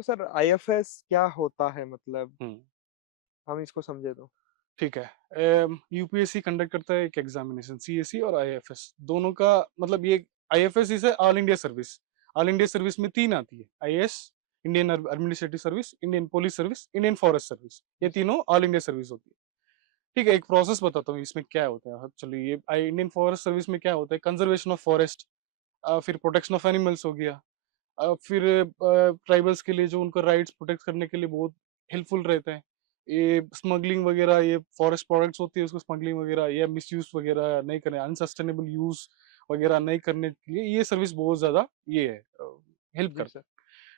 तो sir IFS क्या होता है मतलब हम्म। हम इसको समझे तो? ठीक है। यूपीएससी कंडक्ट करता है एक एग्जामिनेशन, सीएससी और आईएफएस दोनों का। मतलब ये आईएफएस इसे all India service. All India service में तीन आती है: IAS, Indian administrative service, Indian police service, Indian forest service. ये जी सर। तीनों ऑल इंडिया सर्विस होती है। ठीक है, एक प्रोसेस बताता हूँ इसमें क्या होता है। चलिए, ये इंडियन फॉरेस्ट सर्विस में क्या होता है: कंजर्वेशन ऑफ फॉरेस्ट, फिर प्रोटेक्शन ऑफ एनिमल्स हो गया, फिर ट्राइबल्स के लिए जो उनका राइट्स प्रोटेक्ट करने के लिए बहुत हेल्पफुल रहते हैं। ये स्मगलिंग वगैरह, ये फॉरेस्ट प्रोडक्ट्स होती है उसको स्मगलिंग वगैरह या मिसयूज वगैरह नहीं करने, अनसस्टेनेबल यूज वगैरह नहीं करने के लिए ये सर्विस बहुत ज्यादा ये है, हेल्प जी करता सर। है।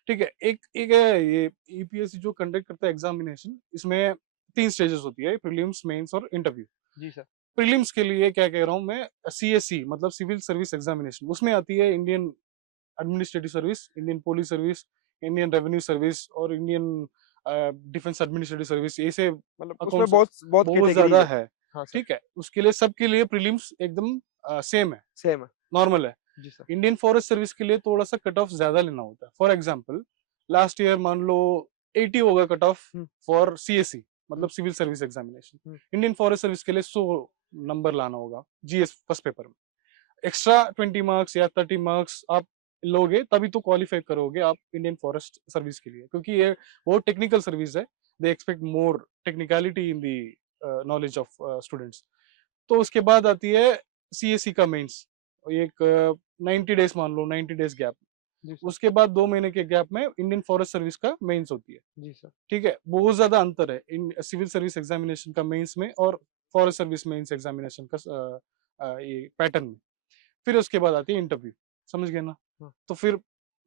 ठीक है, एक एक है ये यूपीएससी जो कंडक्ट करता है एग्जामिनेशन। इसमें तीन स्टेजेस होती है: प्रीलिम्स, मेंस और इंटरव्यू। जी सर। प्रीलिम्स के लिए क्या कह रहा हूँ मैं, सीएससी मतलब सिविल सर्विस एग्जामिनेशन, उसमें आती है Indian administrative service, Indian police service, Indian revenue service और इंडियन डिफेंस एडमिनिस्ट्रेटिव सर्विस। ऐसे मतलब उसमें अकाउंट्स बहुत बहुत बहुत कैटेगरी ज्यादा है। है। हाँ सर। ठीक है, उसके लिए सबके लिए प्रीलिम्स एकदम सेम है, सेम है। नॉर्मल है। जी सर। इंडियन फॉरेस्ट सर्विस के लिए थोड़ा सा कट ऑफ ज्यादा लेना होता है। फॉर एग्जाम्पल, लास्ट ईयर मान लो 80 होगा cut off hmm, for CSC, मतलब हुँ, सिविल सर्विस एग्जामिनेशन। हुँ। इंडियन फॉरेस्ट सर्विस के लिए 100 नंबर लाना होगा जीएस फर्स्ट पेपर में। एक्स्ट्रा 20 मार्क्स या 30 मार्क्स आप लोगे तभी तो क्वालिफाई करोगे आप इंडियन फॉरेस्ट सर्विस के लिए, क्योंकि ये बहुत टेक्निकल सर्विस है। They expect more technicality in the knowledge of students. तो उसके बाद आती है सीएससी का मेंस। एक 90 डेज मान लो, 90 डेज गैप। जी सर। उसके बाद 2 महीने के गैप में इंडियन फॉरेस्ट सर्विस का मेंस होती है। जी सर। ठीक है, बहुत ज्यादा अंतर है इन सिविल सर्विस एग्जामिनेशन का मेंस में और फॉरेस्ट सर्विस मेंस एग्जामिनेशन का ये पैटर्न में। फिर उसके बाद आती है इंटरव्यू। समझ गए ना? हाँ, तो फिर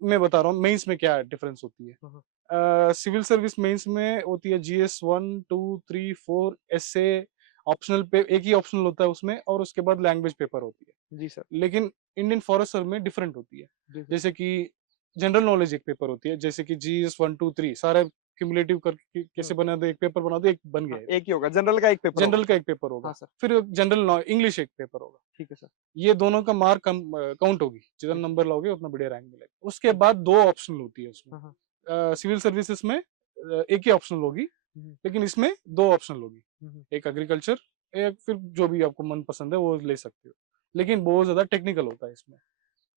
मैं बता रहा हूँ मेंस में क्या डिफरेंस होती है। हाँ, हाँ। सिविल सर्विस मेंस में होती है जीएस 1, 2, 3, 4, एसए। ऑप्शनल पे एक ही ऑप्शनल होता है उसमें, और उसके बाद लैंग्वेज पेपर होती है। जी सर। लेकिन इंडियन फॉरेस्ट सर्विस में डिफरेंट होती है। जी सर। जैसे कि जनरल नॉलेज एक पेपर होती है, जैसे कि जीएस 1, 2, 3 सारे क्यूमुलेटिव करके हुँ। कैसे बना दो, एक पेपर बना दो, एक बन हाँ, गया। एक ही होगा, जनरल का एक पेपर होगा। जनरल का एक पेपर होगा, हाँ सर। फिर जनरल इंग्लिश एक पेपर होगा। ठीक है सर। ये दोनों का मार्क काउंट होगी, जितना जी सर। नंबर लाओगे उतना बढ़िया रैंक मिलेगा। उसके जी। बाद दो ऑप्शनल होती है उसमें। हाँ, हाँ। सिविल सर्विसेज में एक ही ऑप्शनल होगी, हुँ, हुँ, लेकिन इसमें दो ऑप्शनल होगी। हुँ, हुँ। एक एग्रीकल्चर, एक फिर जो भी आपको मन पसंद है वो ले सकते हो। लेकिन बहुत ज्यादा टेक्निकल होता है इसमें।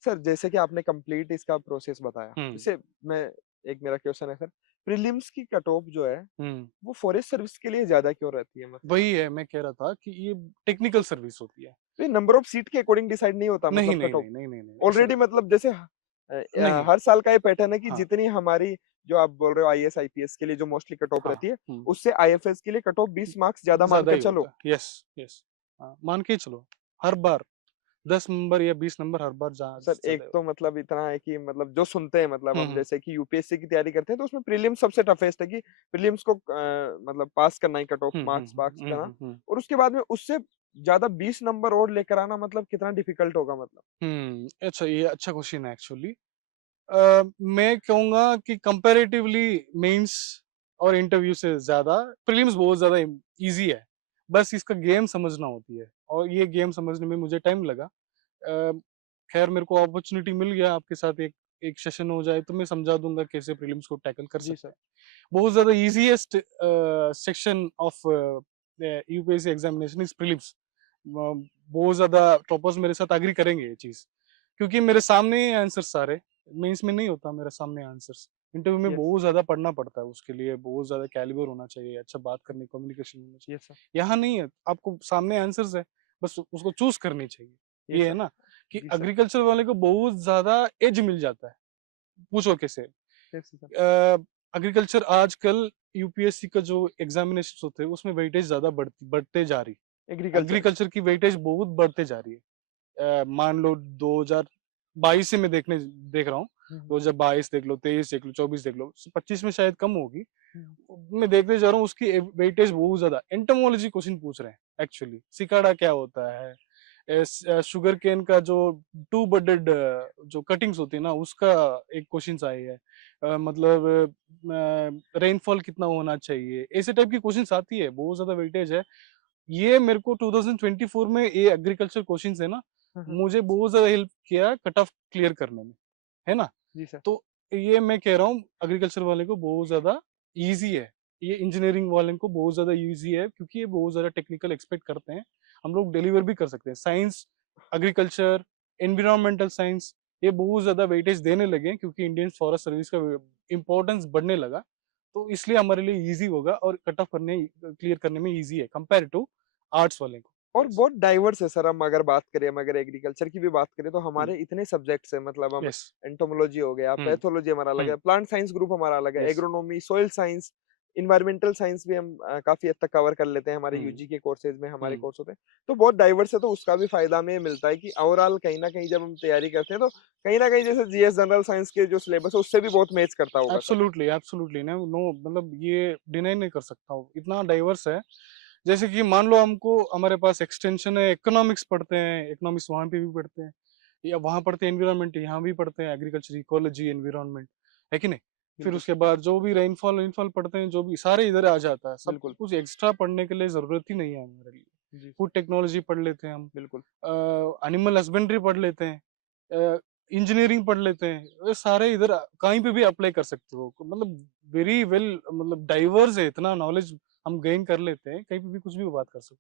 सर जैसे कि आपने कंप्लीट इसका प्रोसेस बताया, हम्म। जैसे मैं एक मेरा क्वेश्चन है सर, प्रीलिम्स की कट ऑफ जो है, हम्म। वो फॉरेस्ट सर्विस के लिए ज़्यादा क्यों रहती है मतलब? वही है, मैं कह रहा था कि ये टेक्निकल सर्विस होती है। तो ये नंबर ऑफ सीट के अकॉर्डिंग डिसाइड नहीं होता नहीं मतलब नहीं कट ऑफ? नहीं नहीं नहीं नहीं, ऐसा ऑलरेडी मतलब जैसे नहीं। हर साल का ये पैटर्न है कि हाँ। जितनी हमारी जो आप बोल रहे हो आईएएस, आईपीएस के लिए जो मोस्टली कट ऑफ हाँ। रहती है, हम्म। उससे आईएफएस के लिए कट ऑफ 20 मार्क्स ज़्यादा ज्यादा मानकर ही चलो। होता है, यस। यस। हाँ, मान के ही चलो। हर बार 10 नंबर या 20 नंबर हर बार जा सर एक ज्यादा तो होता मतलब इतना है कि मतलब जो सुनते हैं मतलब है। हम जैसे कि यूपीएससी की तैयारी करते हैं तो उसमें प्रीलिम्स सबसे टफेस्ट है कि प्रीलिम्स को मतलब पास करना ही कट ऑफ मार्क्स पास करना, और उसके बाद में उससे ज्यादा 20 नंबर और लेकर आना मतलब कितना डिफिकल्ट होगा मतलब? अच्छा, ये अच्छा क्वेश्चन है एक्चुअली। मैं कहूंगा कि कंपैरेटिवली मेंस और इंटरव्यू से ज्यादा प्रीलिम्स बहुत ज्यादा इजी है। बस इसका गेम समझना होती है, और ये गेम समझने में मुझे टाइम लगा। अ, खैर, मेरे को अपॉर्चुनिटी मिल गया आपके साथ, एक एक सेशन हो जाए तो मैं समझा दूंगा कैसे प्रीलिम्स को टैकल कर जी सकते सर। हैं। बहुत ज्यादा easiest section of UPSC examination is prelims. बहुत ज्यादा टॉपर्स मेरे साथ एग्री करेंगे ये चीज, क्योंकि मेरे सामने आंसर सारे। मेंस में नहीं होता मेरे सामने आंसर्स। इंटरव्यू में यस। बहुत ज्यादा पढ़ना पड़ता है, उसके लिए बहुत ज्यादा कैलिबर होना चाहिए, अच्छा बात करने, कम्युनिकेशन होना चाहिए। Yes sir. यहाँ नहीं है, आपको सामने आंसर्स है, बस उसको चूज करनी चाहिए। यस ये है सर। ना कि जी सर। एग्रीकल्चर वाले को बहुत ज्यादा एज मिल जाता है। पूछो कैसे। Yes sir. एग्रीकल्चर आजकल यूपीएससी का जो एग्जामिनेशन होते हैं उसमें वेटेज ज्यादा बढ़ते जा रही है। एग्रीकल्चर में। एग्रीकल्चर की वेटेज बहुत बढ़ते जा रही है। मान लो 2022 से मैं देख रहा हूँ। हम्म, 2022 देख लो, 23 देख लो, 24 देख लो, 25 में शायद कम होगी। हम्म, मैं देखते जा रहा हूँ उसकी वेटेज बहुत ज्यादा। एंटोमोलॉजी क्वेश्चन पूछ रहे हैं एक्चुअली, सिकाड़ा क्या होता है, शुगर केन का जो टू बडेड जो कटिंग्स होती है ना, उसका एक क्वेश्चन आई है। मतलब रेनफॉल कितना होना चाहिए, ऐसे टाइप की क्वेश्चंस आती है, बहुत ज्यादा वेटेज है। ये मेरे को 2024 में ये एग्रीकल्चर क्वेश्चंस है ना, हम्म, मुझे बहुत ज्यादा हेल्प किया कट ऑफ क्लियर करने में, है ना? जी सर। तो ये मैं कह रहा हूँ एग्रीकल्चर वाले को बहुत ज्यादा इजी है, ये इंजीनियरिंग वाले को बहुत ज्यादा इजी है, क्योंकि ये बहुत ज्यादा टेक्निकल एक्सपेक्ट करते हैं, हम लोग डिलीवर भी कर सकते हैं। साइंस, एग्रीकल्चर, एनवायरमेंटल साइंस, ये बहुत ज्यादा वेटेज देने लगे हैं, क्योंकि इंडियन फॉरेस्ट सर्विस का इम्पोर्टेंस बढ़ने लगा, तो इसलिए हमारे लिए इजी होगा और कट ऑफ करने, क्लियर करने में इजी है कंपेयर टू आर्ट्स वाले को। और यस। बहुत डाइवर्स है सर। हम अगर बात करें, हम अगर एग्रीकल्चर की भी बात करें, तो हमारे इतने सब्जेक्ट्स हैं। मतलब हम यस। एंटोमोलॉजी हो गया, पैथोलॉजी हमारा अलग है, प्लांट साइंस ग्रुप हमारा अलग है, yes. Agronomy, soil science, environmental science भी हम काफी हद तक कवर कर लेते हैं हमारे हम्म। यूजी के कोर्सेज में, हमारे हम्म। कोर्स होते हैं। तो बहुत डाइवर्स है, तो उसका भी फायदा हमें मिलता है कि ओवरऑल कहीं ना कहीं जब हम तैयारी करते हैं, तो कहीं ना कहीं जैसे जीएस जनरल साइंस के जो सिलेबस है उससे भी बहुत मैच करता होगा सर। एब्सोल्युटली, एब्सोल्युटली ना, नो, मतलब ये डिनाई नहीं कर सकता हूँ, इतना डाइवर्स है। जैसे कि मान लो हमको, हमारे पास एक्सटेंशन है, इकोनॉमिक्स पढ़ते हैं, इकोनॉमिक्स वहाँ पे भी पढ़ते हैं, या वहाँ पढ़ते हैं एनवायरनमेंट, यहाँ भी पढ़ते हैं एग्रीकल्चर, इकोलॉजी, एनवायरनमेंट, है कि नहीं? फिर बिल्कुल उसके बाद जो भी रेनफॉल वेनफॉल पढ़ते हैं, जो भी सारे इधर आ जाता है, सब बिल्कुल। कुछ एक्स्ट्रा पढ़ने के लिए जरूरत ही नहीं है हमारे लिए। जी फूड टेक्नोलॉजी पढ़ लेते हैं हम, बिल्कुल। एनिमल हस्बेंड्री पढ़ लेते हैं, इंजीनियरिंग पढ़ लेते हैं, ये सारे इधर कहीं पे भी अप्लाई कर सकते हो, मतलब वेरी वेल, मतलब डाइवर्स है, इतना नॉलेज हम गेन कर लेते हैं, कहीं पे भी कुछ भी बात कर सकते हैं।